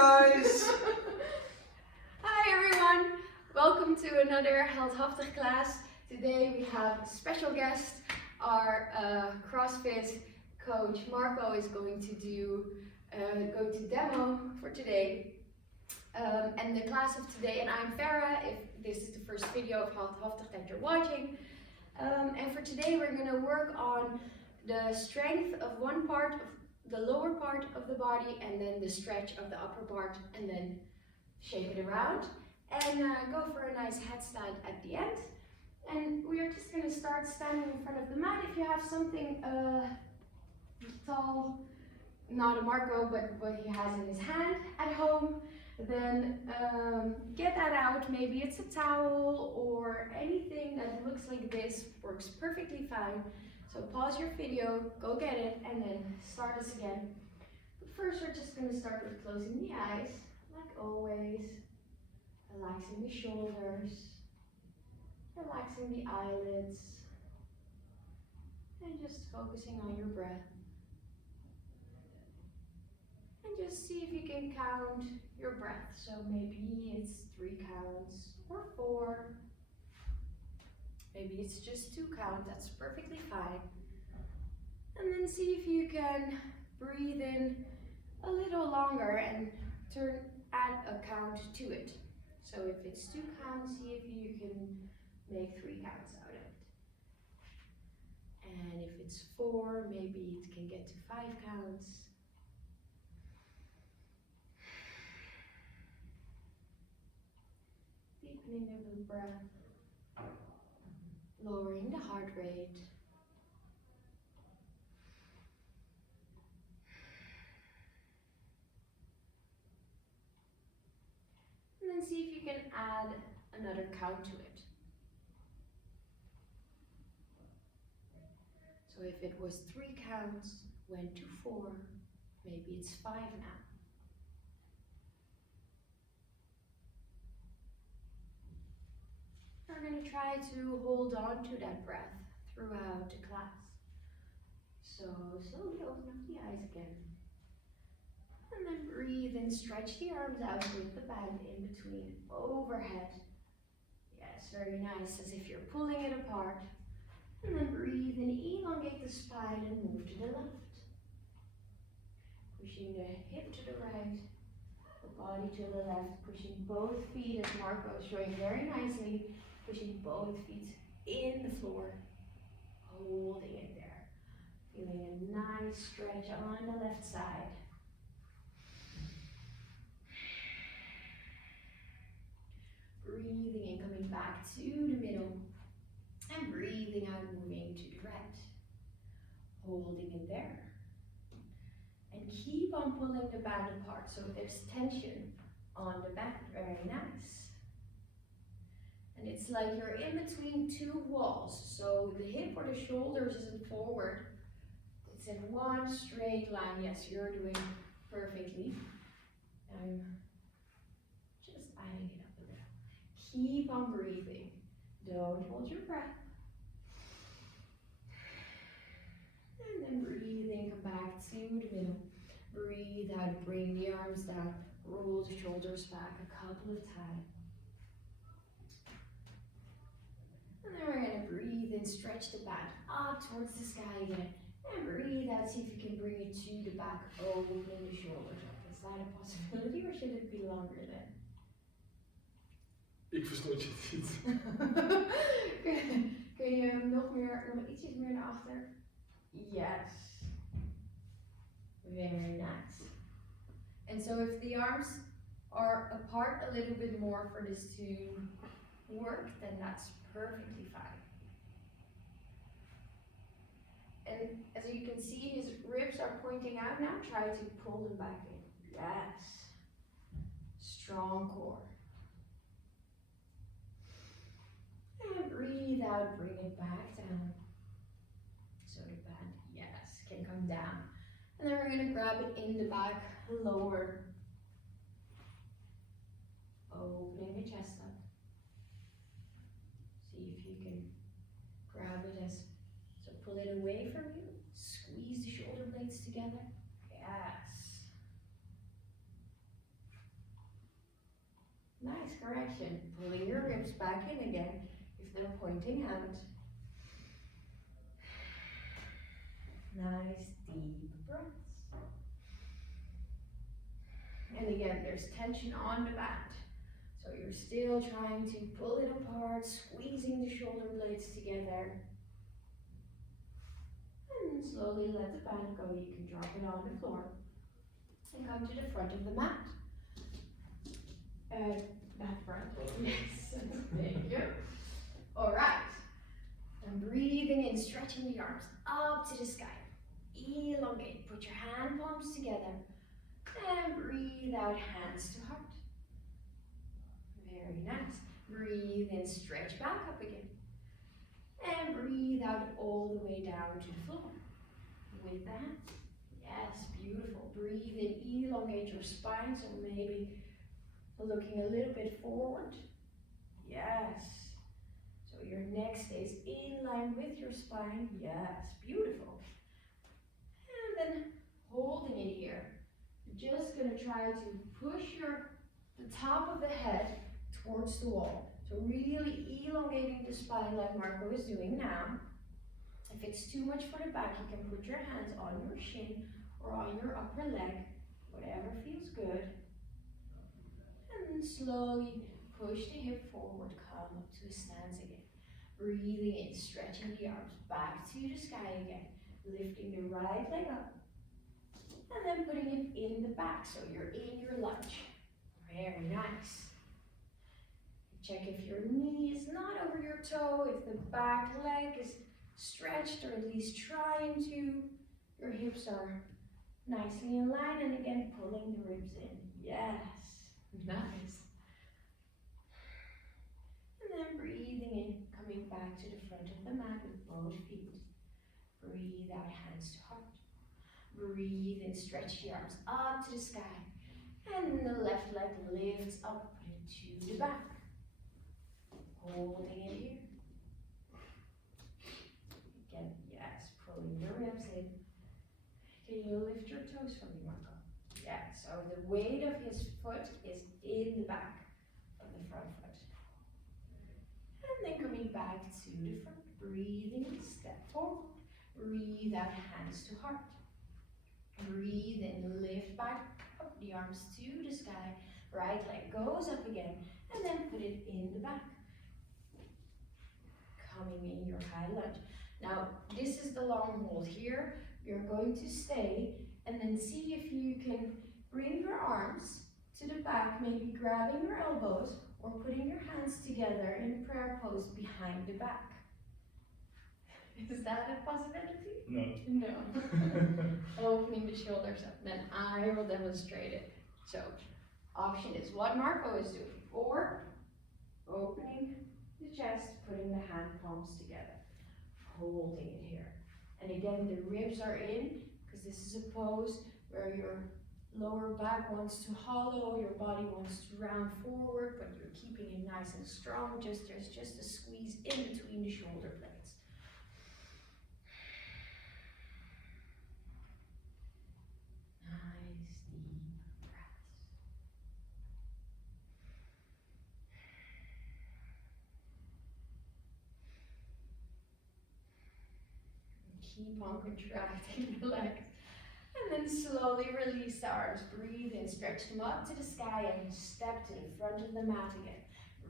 guys! Hi everyone! Welcome to another Heldhaftig class. Today we have a special guest. Our CrossFit coach Marco is going to demo for today. And the class of today, and I'm Farah, if this is the first video of Heldhaftig that you're watching. And for today we're going to work on the strength of one part of the lower part of the body, and then the stretch of the upper part, and then shake it around and go for a nice headstand at the end. And we are just going to start standing in front of the mat. If you have something tall, not a Marco, but what he has in his hand at home, then get that out. Maybe it's a towel or anything that looks like this, works perfectly fine. So pause your video, go get it, and then start us again. But first we're just going to start with closing the eyes, like always. Relaxing the shoulders, relaxing the eyelids, and just focusing on your breath. And just see if you can count your breath. So maybe it's 3 counts or 4. Maybe it's just 2 counts, that's perfectly fine. And then see if you can breathe in a little longer and add a count to it. So if it's 2 counts, see if you can make 3 counts out of it. And if it's 4, maybe it can get to 5 counts. Deepening the breath. Lowering the heart rate. And then see if you can add another count to it. So if it was 3 counts, went to 4, maybe it's 5 now. We're going to try to hold on to that breath throughout the class. So slowly open up the eyes again. And then breathe and stretch the arms out with the band in between, overhead. Yes, very nice, as if you're pulling it apart. And then breathe and elongate the spine and move to the left. Pushing the hip to the right, the body to the left, pushing both feet, as Marco is showing very nicely, pushing both feet in the floor, holding it there. Feeling a nice stretch on the left side. Breathing in, coming back to the middle, and breathing out, moving to the right. Holding it there. And keep on pulling the band apart, so there's tension on the band, very nice. And it's like you're in between 2 walls, so the hip or the shoulders isn't forward. It's in one straight line. Yes, you're doing perfectly. I'm just adding it up a little. Keep on breathing. Don't hold your breath. And then breathing, come back to the middle. Breathe out, bring the arms down. Roll the shoulders back a couple of times. And then we're going to breathe in, stretch the band up towards the sky again. And breathe out, see if you can bring it to the back, opening the shoulders up. Is that a possibility, or should it be longer then? Ik verstoot je het niet. Kun je hem nog ietsjes meer naar achter? Yes. Very nice. And so if the arms are apart a little bit more for this to work, then that's perfectly fine. And as you can see, his ribs are pointing out now. Try to pull them back in. Yes. Strong core. And breathe out, bring it back down. So the band, yes, can come down. And then we're going to grab it in the back, lower. Opening the chest up. See if you can grab it so pull it away from you. Squeeze the shoulder blades together. Yes. correction. Pulling your ribs back in again if they're pointing out. Nice deep breaths. And again, there's tension on the bat. So you're still trying to pull it apart, squeezing the shoulder blades together. And slowly let the bat go. You can drop it on the floor. And come to the front of the mat. That front. Yes. Thank you. All right. And breathing in, stretching the arms up to the sky. Elongate. Put your hand palms together. And breathe out, hands to heart. Very nice. Breathe in, stretch back up again. And breathe out all the way down to the floor. With that, yes, beautiful. Breathe in, elongate your spine, so maybe looking a little bit forward. Yes. So your neck stays in line with your spine. Yes, beautiful. And then holding it here. You're just going to try to push the top of the head towards the wall. So really elongating the spine like Marco is doing now. If it's too much for the back, you can put your hands on your shin or on your upper leg, whatever feels good. And then slowly push the hip forward, come up to a stance again. Breathing in, stretching the arms back to the sky again. Lifting the right leg up. And then putting it in the back, so you're in your lunge. Very nice. Check if your knee is not over your toe, if the back leg is stretched or at least trying to. Your hips are nicely in line, and again, pulling the ribs in. Yes, nice. And then breathing in, coming back to the front of the mat with both feet. Breathe out, hands to heart. Breathe in, stretch the arms up to the sky. And then the left leg lifts up, put it to the back. Holding it here. Again, yes, pulling your ribs in. Can you lift your toes for me, Marco? Yeah, so the weight of his foot is in the back of the front foot. And then coming back to the front. Breathing, step forward. Breathe out, hands to heart. Breathe in, lift back up the arms to the sky. Right leg goes up again, and then put it in the back. Coming in your high lunge. Now, this is the long hold here. You're going to stay, and then see if you can bring your arms to the back, maybe grabbing your elbows, or putting your hands together in prayer pose behind the back. Is that a possibility? No. No. Opening the shoulders up, then I will demonstrate it. So, option is what Marco is doing, or opening the chest, putting the hand palms together, holding it here. And again, the ribs are in, because this is a pose where your lower back wants to hollow, your body wants to round forward, but you're keeping it nice and strong. There's just a squeeze in between the shoulder blades. Keep on contracting the legs. And then slowly release the arms. Breathe in, stretch them up to the sky and step to the front of the mat again.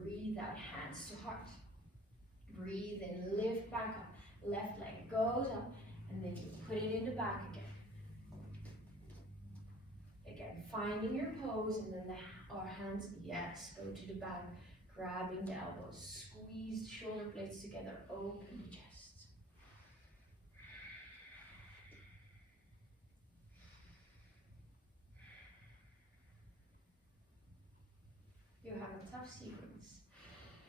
Breathe out, hands to heart. Breathe in, lift back up. Left leg goes up, and then you put it in the back again. Again, finding your pose, and then our hands, yes, go to the back, grabbing the elbows. Squeeze the shoulder blades together, open the chest. You have a tough sequence.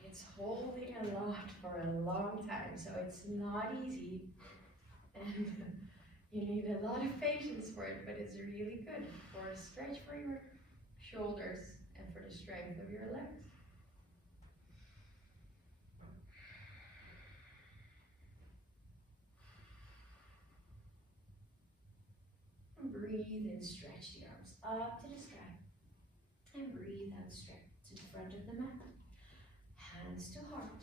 It's holding a lot for a long time, so it's not easy. And you need a lot of patience for it, but it's really good for a stretch for your shoulders and for the strength of your legs. And breathe in, stretch the arms up to the sky. And breathe out, stretch to to the front of the mat. Hands to heart.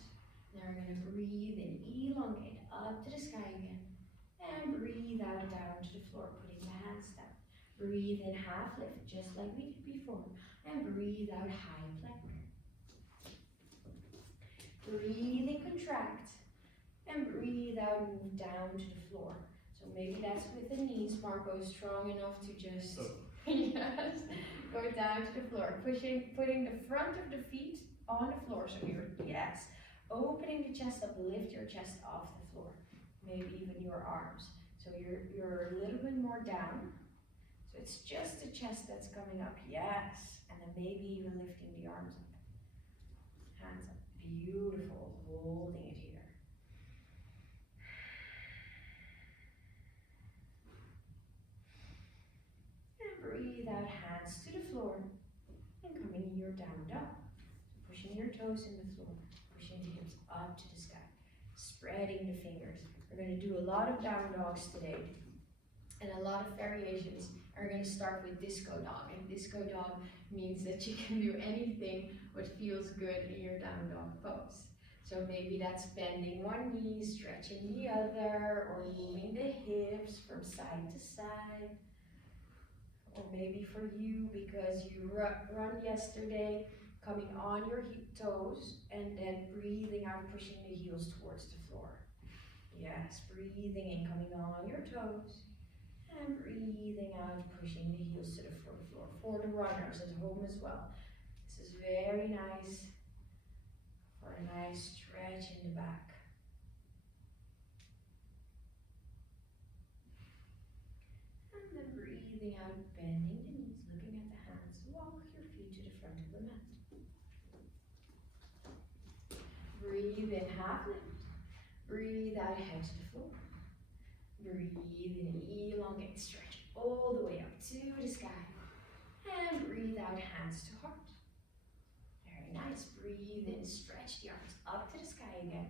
Now we're going to breathe in, elongate up to the sky again. And breathe out down to the floor, putting the hands down. Breathe in, half lift, just like we did before. And breathe out, high plank. Breathe in, contract. And breathe out, move down to the floor. So maybe that's with the knees. Marco is strong enough to just yes, go down to the floor. Putting the front of the feet on the floor. So you're, yes, opening the chest up, lift your chest off the floor. Maybe even your arms. So you're a little bit more down. So it's just the chest that's coming up, yes. And then maybe even lifting the arms up. Hands up, beautiful, holding it here. And breathe out, hands to the floor. And coming in your down dog. Pushing your toes in the floor, pushing the hips up to the sky. Spreading the fingers. We're going to do a lot of down dogs today and a lot of variations. And we're going to start with disco dog. And disco dog means that you can do anything what feels good in your down dog pose. So maybe that's bending one knee, stretching the other, or moving the hips from side to side. Or maybe for you, because you run yesterday, coming on your toes and then breathing out, pushing the heels towards the floor. Yes, breathing in, coming on your toes and breathing out, pushing the heels to the floor. For the runners at home as well. This is very nice for a nice stretch in the back. And then breathing out, bending the knees, looking at the hands. Walk your feet to the front of the mat. Breathe in, half lift. Breathe out, head to the floor. Breathe in, elongate, stretch all the way up to the sky. And breathe out, hands to heart. Very nice. Breathe in, stretch the arms up to the sky again.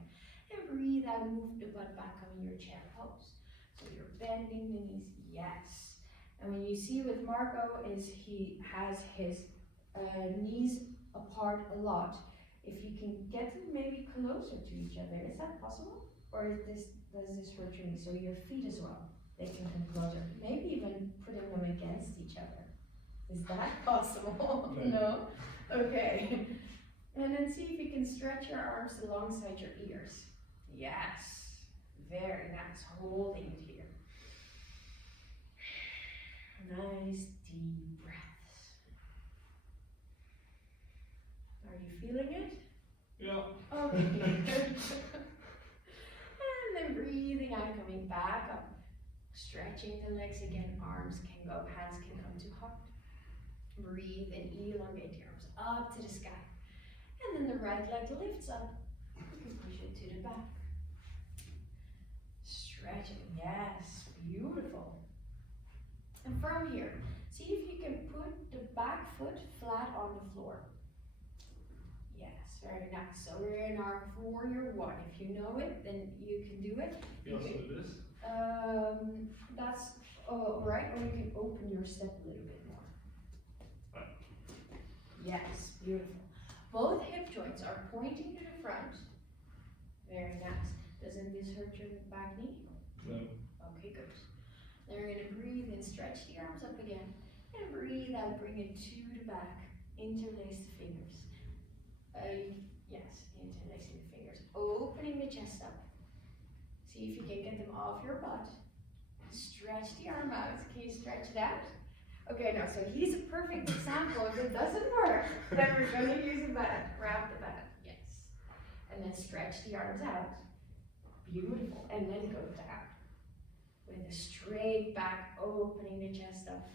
And breathe out, move the butt back on your chair pose. So you're bending the knees, yes. And when you see with Marco is he has his knees apart a lot. If you can get them maybe closer to each other, is that possible? Or does this hurt your knees? So your feet as well, they can come closer. Maybe even putting them against each other. Is that possible? No? Okay. And then see if you can stretch your arms alongside your ears. Yes. Very nice. Holding it here. Nice deep breaths. Are you feeling it? Yeah. Okay, good. And then breathing out, coming back up. Stretching the legs again, arms can go, hands can come to heart. Breathe and elongate the arms up to the sky. And then the right leg lifts up. You can push it to the back. Stretching, yes, beautiful. And from here, see if you can put the back foot flat on the floor. Yes, very nice. So we're in our warrior one. If you know it, then you can do it. You also do this? That's right, or you can open your step a little bit more. Right. Yes, beautiful. Both hip joints are pointing to the front. Very nice. Doesn't this hurt your back knee? No. Okay, good. Then we're going to breathe in, stretch the arms up again. And breathe out, bring it to the back. Interlace the fingers. Yes, interlacing the fingers. Opening the chest up. See if you can get them off your butt. Stretch the arm out. Can you stretch it out? Okay, no, so he's a perfect example. If it doesn't work, then we're going to use a bat. Grab the bat. Yes. And then stretch the arms out. Beautiful. And then go down. With a straight back, opening the chest up.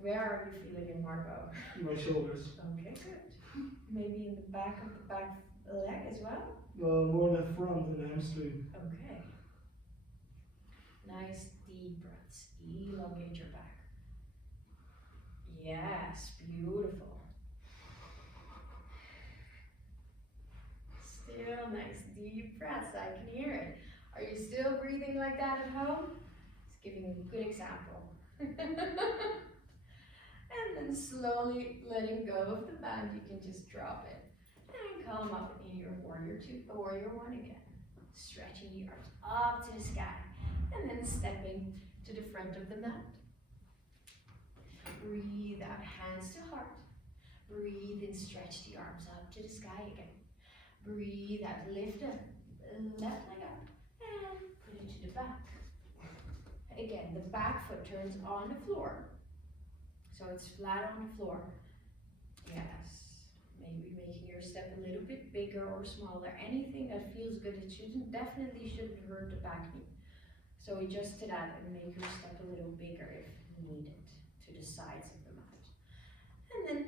Where are you feeling it, Marco? My shoulders. Okay, good. Maybe in the back of the back leg as well? More the front and hamstring. Okay. Nice deep breaths. Elongate your back. Yes, beautiful. Still nice deep breaths. I can hear it. Are you still breathing like that at home? It's giving a good example. And then slowly letting go of the band, you can just drop it. And come up in your warrior two, warrior one again. Stretching the arms up to the sky. And then stepping to the front of the mat. Breathe out, hands to heart. Breathe in, stretch the arms up to the sky again. Breathe out, lift the left leg up and put it to the back. Again, the back foot turns on the floor. So it's flat on the floor. Yes. Maybe making your step a little bit bigger or smaller. Anything that feels good. It definitely shouldn't hurt the back knee. So adjust to that and make your step a little bigger if needed to the sides of the mat. And then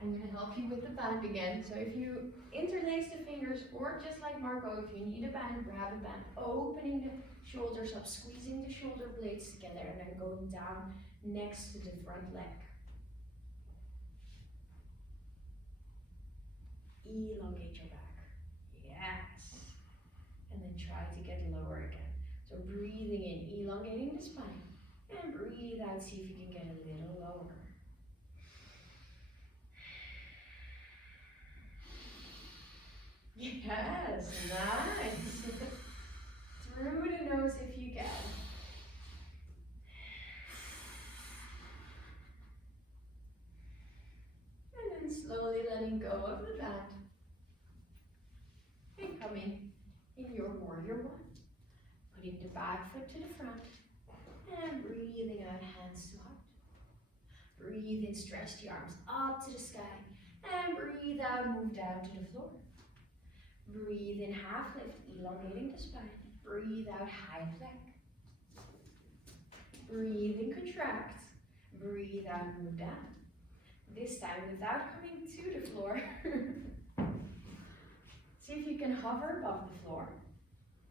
I'm going to help you with the band again. So if you interlace the fingers, or just like Marco, if you need a band, grab a band, opening the shoulders up, squeezing the shoulder blades together, and then going down next to the front leg. Elongate your back. Yes. And then try to get lower again. So breathing in, elongating the spine. And breathe out, see if you can get a little lower. Yes, nice. Through the nose if you can. And then slowly letting go of the band. And coming in your warrior one. Putting the back foot to the front. And breathing out, hands to heart. Breathe in, stretch the arms up to the sky. And breathe out, move down to the floor. Breathe in, half lift, elongating the spine. Breathe out, high plank. Breathe in, contract. Breathe out, move down. This time without coming to the floor. See if you can hover above the floor.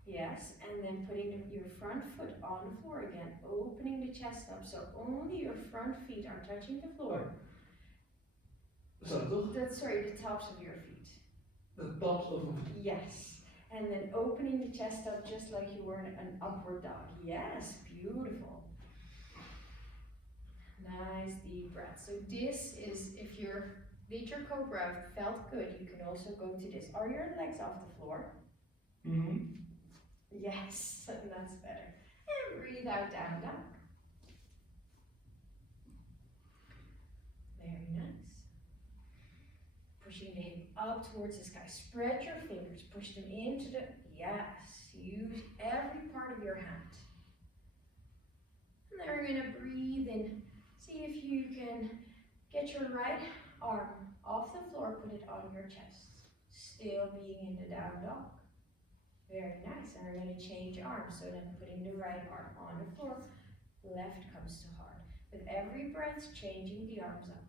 Yes, and then putting your front foot on the floor again, opening the chest up so only your front feet are touching the floor. Zo toch? Sorry, the tops of your feet. The tops of my feet. Yes, and then opening the chest up just like you were in an upward dog. Yes, beautiful. Nice deep breath. So this is, if your Vajra Cobra felt good, you can also go to this. Are your legs off the floor? Mm-hmm. Yes, that's better. And breathe out, down dog. Very nice. Pushing the hip up towards the sky. Spread your fingers, push them into the, yes, use every part of your hand. And then we're gonna breathe in. See if you can get your right arm off the floor, put it on your chest. Still being in the down dog. Very nice. And we're going to change arms. So then putting the right arm on the floor, left comes to heart. With every breath, changing the arms up.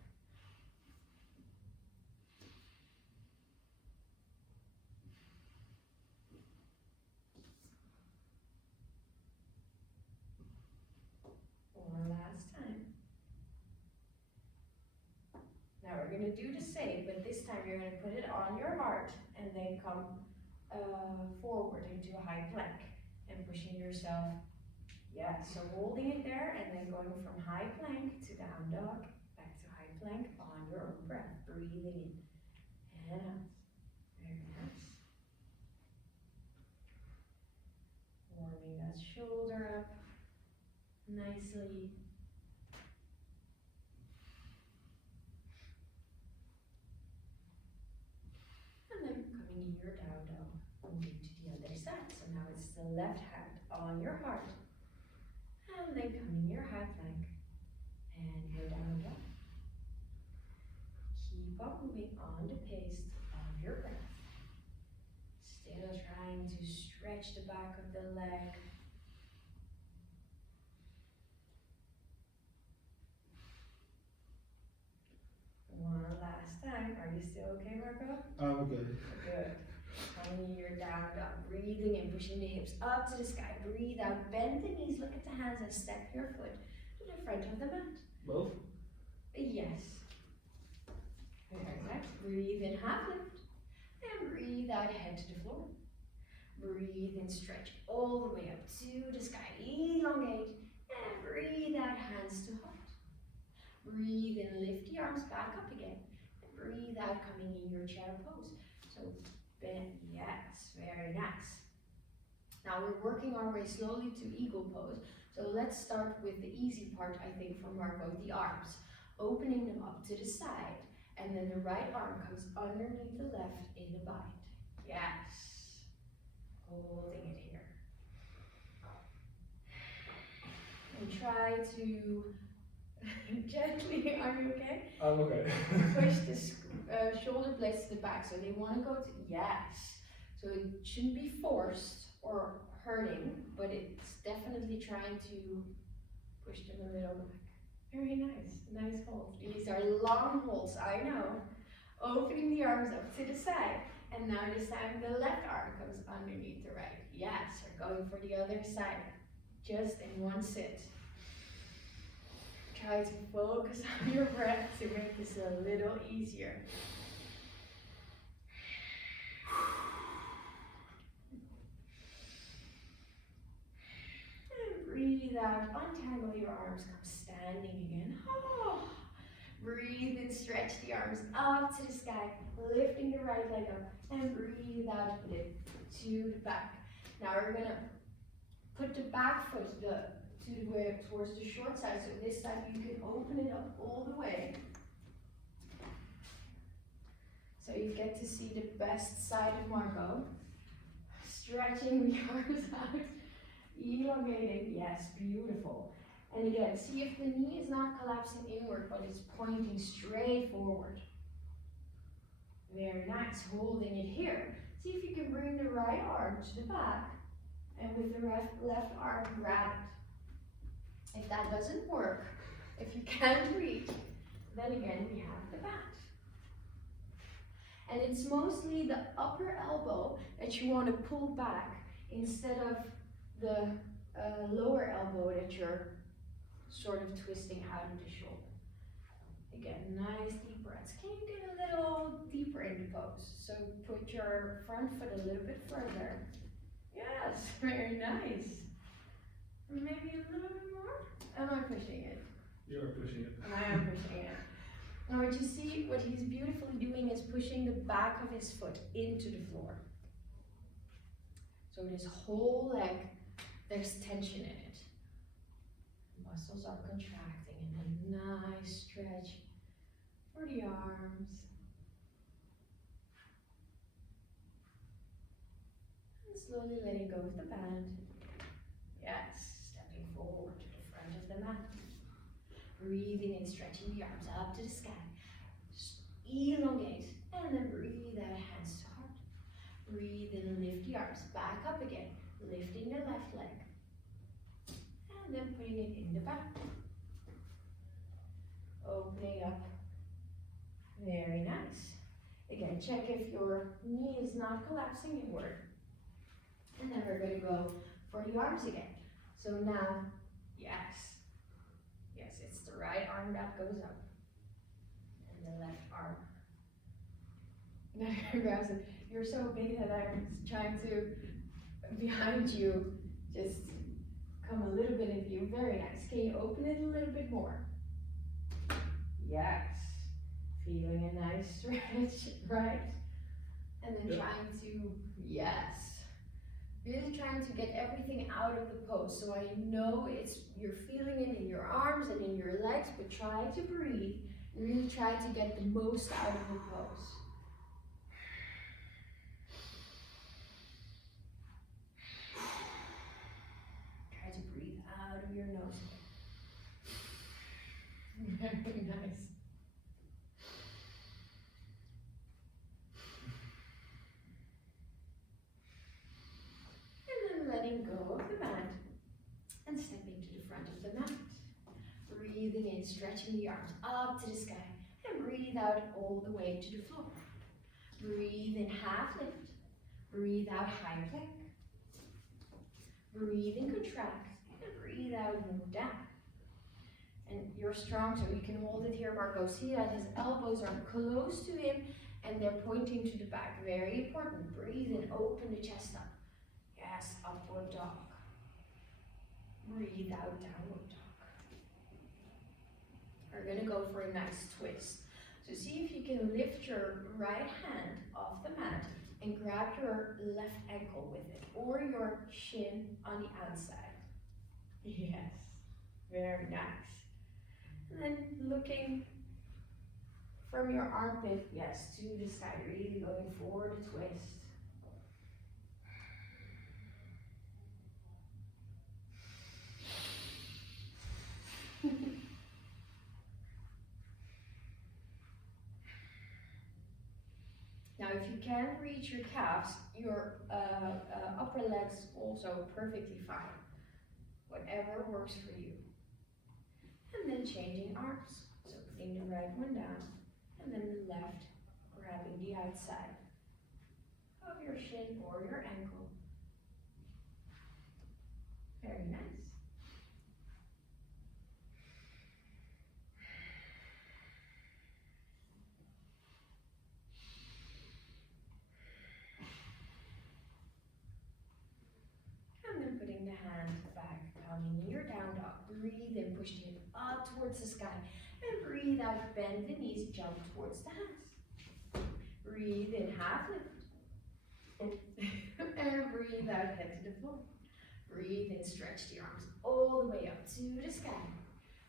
One last time. Now we're going to do the same, but this time you're going to put it on your heart and then come forward into a high plank and pushing yourself, yeah, so holding it there and then going from high plank to down dog, back to high plank on your own breath, breathing in and out. Very nice. Warming that shoulder up nicely. And then coming in your down dog. Moving to the other side. So now it's the left hand on your heart. And then coming your high plank. And your down dog. Keep on moving on the pace of your breath. Still trying to stretch the back of the leg. One last time. Are you still okay, Marco? I'm okay. Good. Coming your down dog, breathing in, pushing the hips up to the sky. Breathe out, bend the knees, look at the hands, and step your foot to the front of the mat. Both? Yes. Very nice. Breathe in, half lift, and breathe out, head to the floor. Breathe in, stretch all the way up to the sky. Elongate, and breathe out, hands to heart. Breathe in, lift the arms back up again. And breathe out, coming in your chair pose. So bend, yes, very nice. Now we're working our way slowly to eagle pose. So let's start with the easy part, I think, for Marco, the arms. Opening them up to the side, and then the right arm comes underneath the left in a bind. Yes. Holding it here. And try to gently, are you okay? I'm okay. Push the shoulder blades to the back, so they want to go to, yes. So it shouldn't be forced or hurting, but it's definitely trying to push them a little back. Very nice, nice hold. These are long holds, I know. Opening the arms up to the side, and now this time the left arm comes underneath the right. Yes, we're going for the other side, just in one sit. Try to focus on your breath to make this a little easier. And breathe out, untangle your arms, come standing again. Oh. Breathe in, stretch the arms up to the sky, lifting the right leg up, and breathe out, lift to the back. Now we're gonna put the back foot towards the short side, so this time you can open it up all the way. So you get to see the best side of Marco. Stretching the arms out, elongating, yes, beautiful. And again, see if the knee is not collapsing inward, but it's pointing straight forward. Very nice, holding it here. See if you can bring the right arm to the back, and with the left arm, grab it. If that doesn't work, if you can't reach, then again we have the bat. And it's mostly the upper elbow that you want to pull back instead of the lower elbow that you're sort of twisting out of the shoulder. Again, nice deep breaths. Can you get a little deeper in the pose? So put your front foot a little bit further. Yes, very nice. Maybe a little bit more? Am I pushing it? You're pushing it. I am pushing it. Now what you see, what he's beautifully doing is pushing the back of his foot into the floor. So this whole leg, there's tension in it. Muscles are contracting, and a nice stretch for the arms. And slowly letting go of the band. Yes, stepping forward to the front of the mat. Breathing in, stretching the arms up to the sky. Elongate, and then breathe out, hands to heart. Breathe in, lift the arms back up again, lifting the left leg. And then putting it in the back. Opening up. Very nice. Again, check if your knee is not collapsing inward. And then we're going to go for the arms again. So now, yes. Yes, it's the right arm that goes up. And the left arm. Now grabs it. You're so big that I'm trying to, behind you, just come a little bit into you. Very nice. Can you open it a little bit more? Yes. Feeling a nice stretch, right? And then trying to, yes. Really trying to get everything out of the pose. So I know you're feeling it in your arms and in your legs, but try to breathe. Really try to get the most out of the pose. Try to breathe out of your nose. Very nice. And then letting go of the mat and stepping to the front of the mat. Breathing in, stretching the arms up to the sky, and breathe out all the way to the floor. Breathe in, half lift. Breathe out, high plank. Breathe in, contract, and breathe out, move down. And you're strong, so you can hold it here, Marco. See that his elbows are close to him, and they're pointing to the back. Very important. Breathe in, open the chest up. Yes, upward dog. Breathe out, downward dog. We're gonna go for a nice twist. So see if you can lift your right hand off the mat and grab your left ankle with it, or your shin on the outside. Yes, very nice. And then looking from your armpit, yes, to the side, really going for the twist. Now, if you can't reach your calves, your upper legs also perfectly fine. Whatever works for you. And then changing arms. So putting the right one down, and then the left grabbing the outside of your shin or your ankle. Very nice. And then putting the hand back, coming in your down dog. Breathe in, push the hip up towards the sky. And breathe out, bend the knees, jump towards the hands. Breathe in, half lift. And breathe out, head to the floor. Breathe in, stretch the arms all the way up to the sky.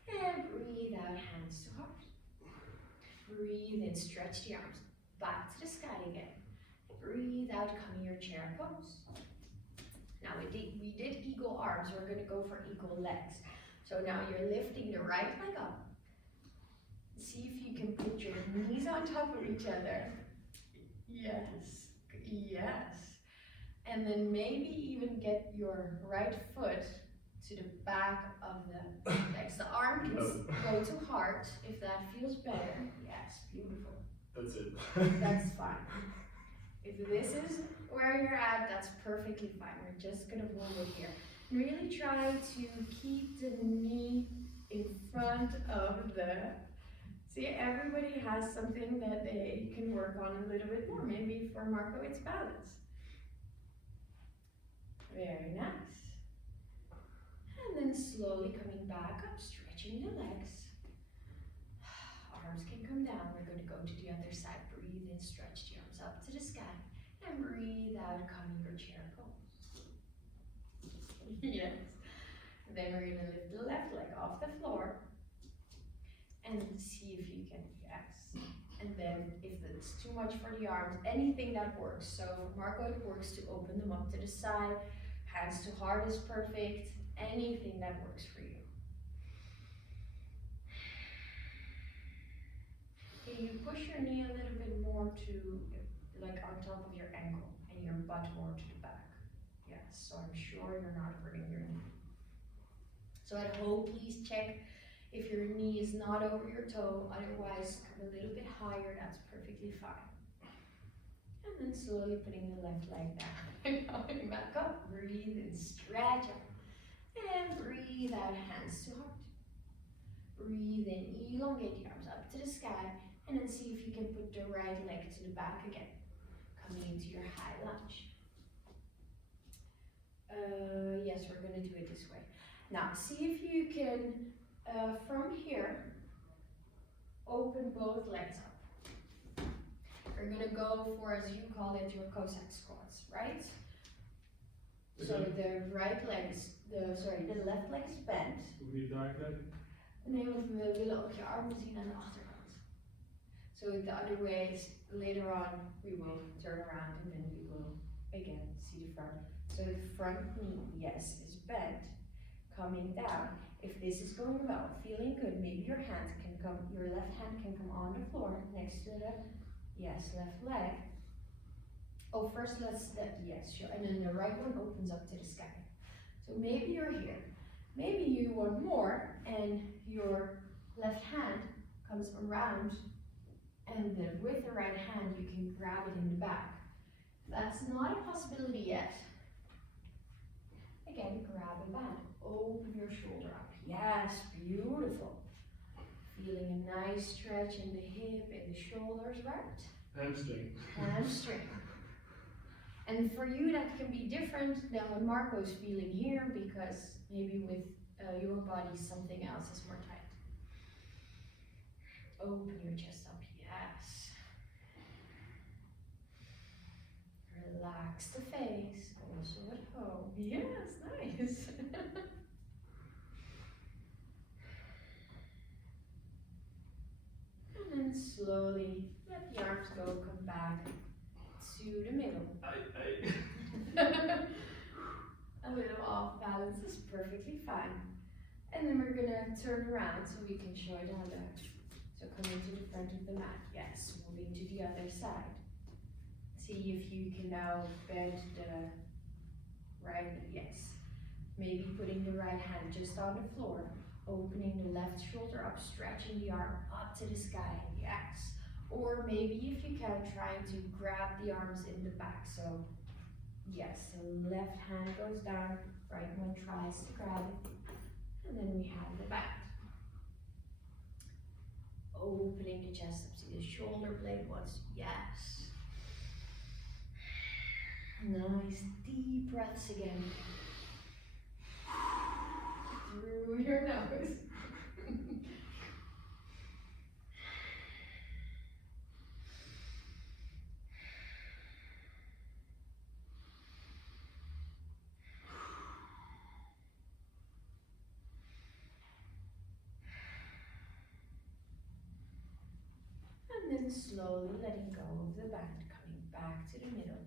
And breathe out, hands to heart. Breathe in, stretch the arms back to the sky again. Breathe out, come in your chair pose. Now we did eagle arms, we're gonna go for eagle legs. So now you're lifting the right leg up. See if you can put your knees on top of each other. Yes, yes. And then maybe even get your right foot to the back of the legs. The arm can go to heart if that feels better. Yes, beautiful. That's it. That's fine. If this is where you're at, that's perfectly fine. We're just gonna hold it here. Really try to keep the knee in front of the, see, everybody has something that they can work on a little bit more. Maybe for Marco it's balance. Very nice. And then slowly coming back up, stretching the legs. Arms can come down. We're going to go to the other side. Breathe in, stretch the arms up to the sky. And breathe out, come in your chair pose. Yes. And then we're going to lift the left leg off the floor. And see if you can, yes. And then if it's too much for the arms, anything that works. So for Marco it works to open them up to the side. Hands to heart is perfect. Anything that works for you. Okay, you push your knee a little bit more to, like on top of your ankle, and your butt more to the back. Yes, so I'm sure you're not hurting your knee. So at home, please check if your knee is not over your toe, otherwise come a little bit higher, that's perfectly fine. And then slowly putting the left leg down and coming back up. Breathe in, stretch up. And breathe out, hands to heart. Breathe in, elongate the arms up to the sky. And then see if you can put the right leg to the back again. Coming into your high lunge. Yes, we're going to do it this way. Now, see if you can, from here, open both legs up. We're going to go for, as you call it, your Cossack squats, right? So the right leg is, the left leg is bent. Hoe moet je daar kijken? Nee, want we willen ook je armen zien aan de achterkant. So the other way is, later on, we will turn around and then we will, again, see the front. So the front knee, yes, is bent, coming down. If this is going well, feeling good, maybe your hand can come, your left hand can come on the floor next to the, yes, left leg. Oh, first yes, sure, and then the right one opens up to the sky. So maybe you're here. Maybe you want more, and your left hand comes around, and then with the right hand, you can grab it in the back. That's not a possibility yet. Again, grab it back. Open your shoulder up. Yes, beautiful. Feeling a nice stretch in the hip and the shoulders, right? Hamstring. Hamstring. And for you, that can be different than what Marco's feeling here, because maybe with your body, something else is more tight. Open your chest up, yes. Relax the face, also at home. Yes, nice. And then slowly let the arms go, come back to the middle. A little off balance is perfectly fine. And then we're gonna turn around so we can show it other. So coming to the front of the mat, yes, moving to the other side. See if you can now bend the right knee, yes. Maybe putting the right hand just on the floor, opening the left shoulder up, stretching the arm up to the sky, yes. Or maybe if you can, trying to grab the arms in the back. So yes, the left hand goes down, right one tries to grab it, and then we have the back. Opening the chest up, see the shoulder blade once, yes. Nice, deep breaths again. Through your nose. And then slowly letting go of the band, coming back to the middle.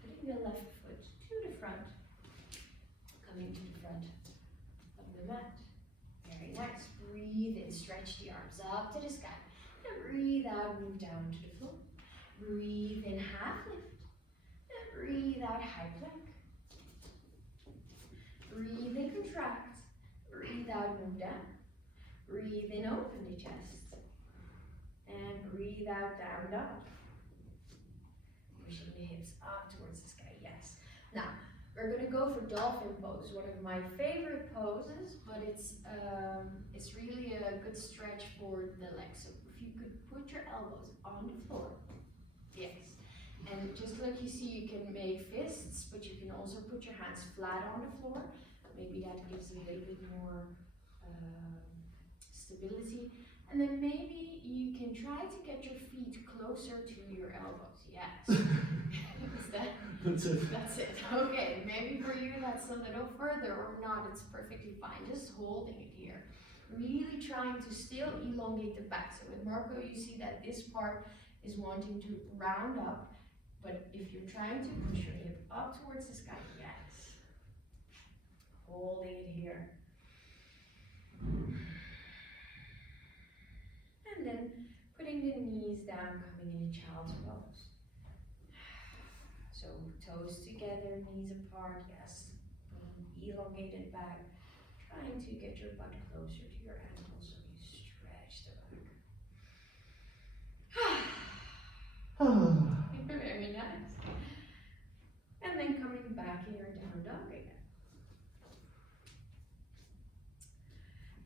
Putting the left foot to the front, coming to the front of the mat. Very nice. Breathe in, stretch the arms up to the sky. And breathe out, move down to the floor. Breathe in, half lift. And breathe out, high plank. Breathe in, contract. Breathe out, move down. Breathe in, open the chest. And breathe out, down dog. Pushing the hips up towards the sky, yes. Now, we're gonna go for dolphin pose, one of my favorite poses, but it's really a good stretch for the legs. So if you could put your elbows on the floor, yes. And just like you see, you can make fists, but you can also put your hands flat on the floor. Maybe that gives a little bit more stability. And then maybe you can try to get your feet closer to your elbows. Yes. That's it. That's it. Okay, maybe for you that's a little further or not, it's perfectly fine. Just holding it here. Really trying to still elongate the back. So with Marco, you see that this part is wanting to round up, but if you're trying to push your hip up towards the sky, yes. Holding it here. And then putting the knees down, coming in a child's pose. So toes together, knees apart, yes. Elongated back. Trying to get your butt closer to your ankles so you stretch the back. Very nice. And then coming back in your down dog again.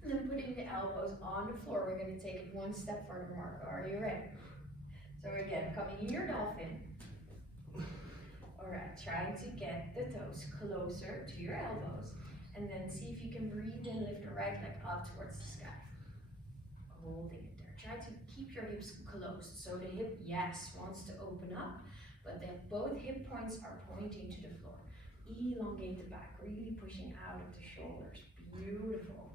And then putting the elbows on the floor. We're going to take it one step further, Marco. Are you ready? So again, coming in your dolphin. Alright, trying to get the toes closer to your elbows. And then see if you can breathe in, lift the right leg up towards the sky. Holding it there. Try to keep your hips closed. So the hip, yes, wants to open up, but then both hip points are pointing to the floor. Elongate the back, really pushing out of the shoulders. Beautiful.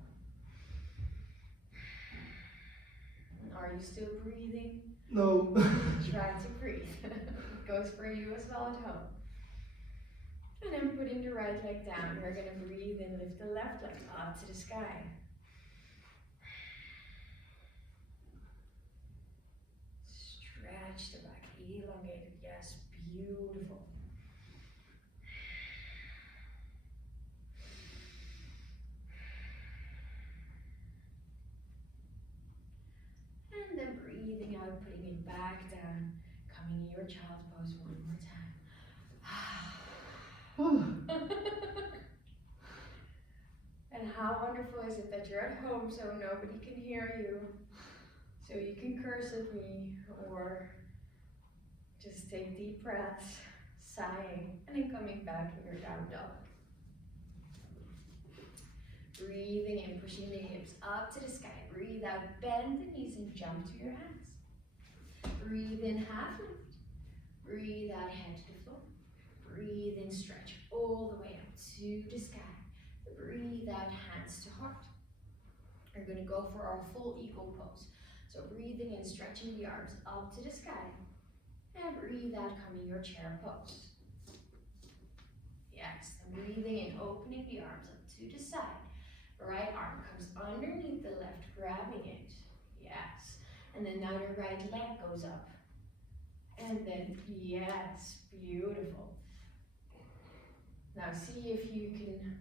Are you still breathing? No. Try to breathe. Goes for you as well at home. And then putting the right leg down, we're going to breathe in, lift the left leg up to the sky. Stretch the back, elongate it, yes, beautiful. And then breathing out, putting it back down, coming in your child's pose one more time. And how wonderful is it that you're at home so nobody can hear you, so you can curse at me or just take deep breaths, sighing, and then coming back in your down dog. Breathing in, pushing the hips up to the sky. Breathe out, bend the knees and jump to your hands. Breathe in, half lift. Breathe out, head to the floor. Breathe in, stretch all the way up to the sky. Breathe out, hands to heart. We're going to go for our full eagle pose. So breathing in, stretching the arms up to the sky. And breathe out, coming your chair pose. Yes, and breathing in, opening the arms up to the side. Right arm comes underneath the left, grabbing it. Yes. And then now the right leg goes up. And then, yes, beautiful. Now see if you can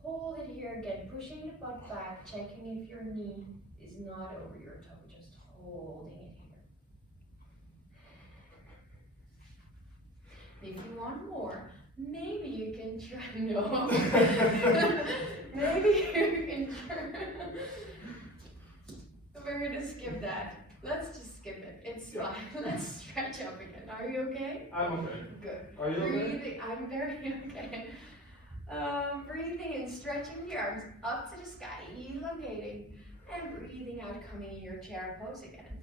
hold it here again, pushing the butt back, checking if your knee is not over your toe, just holding it here. If you want more, maybe you can try, no. Maybe you can try. We're gonna skip that. Let's just skip it. It's fine. Let's stretch up again. Are you okay? I'm okay. Good. Are you okay? Breathing. I'm very okay. Breathing in, stretching the arms up to the sky, elongating, and breathing out, coming in your chair pose again.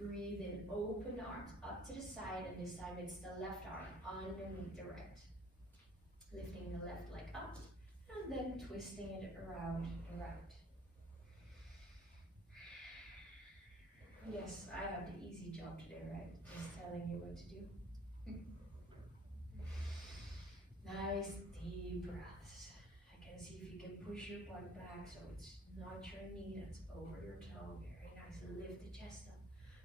Breathe in, open the arms up to the side, and this time it's the left arm underneath the right. Lifting the left leg up, and then twisting it around the right. Yes, I have the easy job today, right? Just telling you what to do. Nice deep breaths. I can see if you can push your butt back so it's not your knee that's over your toe. Very nice. Lift the chest up.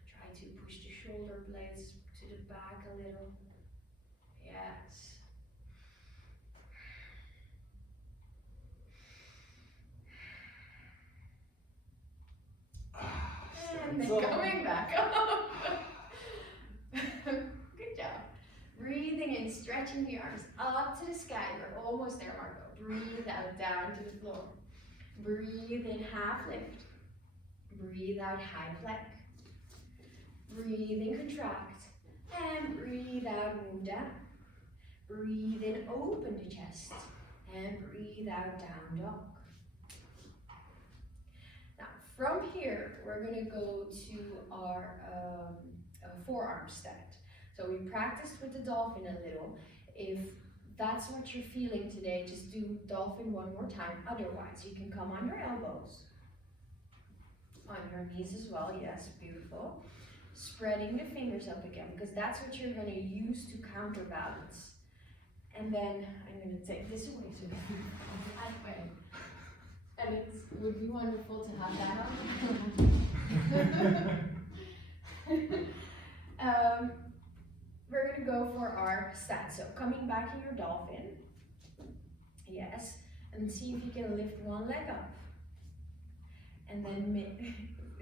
Try to push the shoulder blades to the back a little. Yes. And then coming back up. Good job. Breathing in, stretching the arms up to the sky. We're almost there, Marco. Breathe out, down to the floor. Breathe in, half lift. Breathe out, high plank. Breathe in, contract. And breathe out, move down. Breathe in, open the chest. And breathe out, down dog. Now, from here, we're going to go to our forearm stacked. So we practiced with the dolphin a little. If that's what you're feeling today, just do dolphin one more time. Otherwise, you can come on your elbows. On your knees as well, yes, beautiful. Spreading the fingers up again, because that's what you're going to use to counterbalance. And then I'm going to take this away so you can that way. And it would be wonderful to have that on. We're going to go for our sat. So coming back in your dolphin. Yes. And see if you can lift one leg up. And then,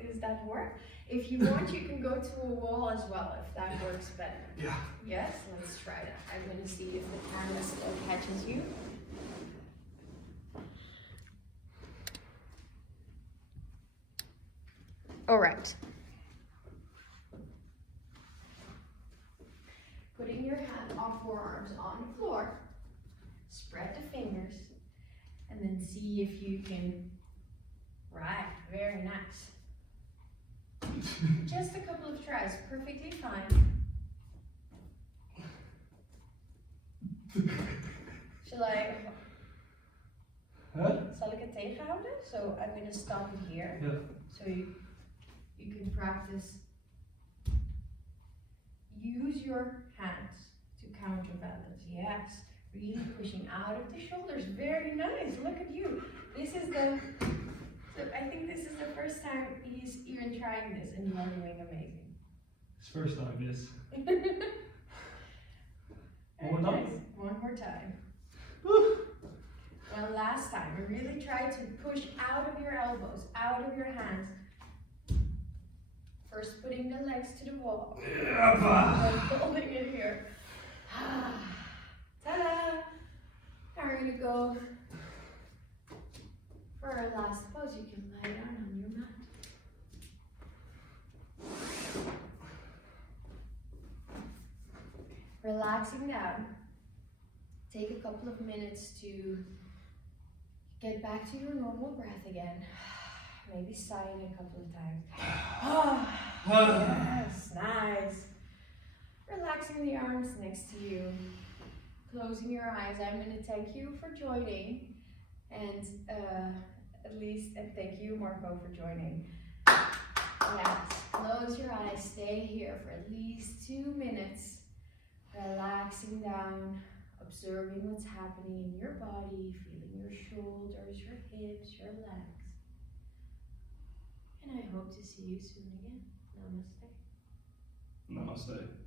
does that work? If you want, you can go to a wall as well, if that works better. Yeah. Yes, let's try that. I'm going to see if the camera still catches you. All right. Putting your forearms on the floor, spread the fingers, and then see if you can, right, very nice. Just a couple of tries, perfectly fine. Zal ik het tegenhouden? So I'm going to stop it here. Yeah. So you can practice. Use your hands to counterbalance. Yes. Really pushing out of the shoulders. Very nice. Look at you. This is so I think this is the first time he's even trying this, and you are doing amazing. It's first time, yes. One more time. One more time. One last time. Really try to push out of your elbows, out of your hands. First putting the legs to the wall. And holding it here. Ta-da! Now we're going to go for our last pose. You can lie down on your mat. Relaxing down. Take a couple of minutes to Get back to your normal breath again. Maybe sighing a couple of times. Yes, nice. Relaxing the arms next to you. Closing your eyes. I'm going to thank you for joining. And thank you, Marco, for joining. Yes, close your eyes. Stay here for at least 2 minutes. Relaxing down. Observing what's happening in your body. Feeling your shoulders, your hips, your legs. And I hope to see you soon again. Namaste. Namaste.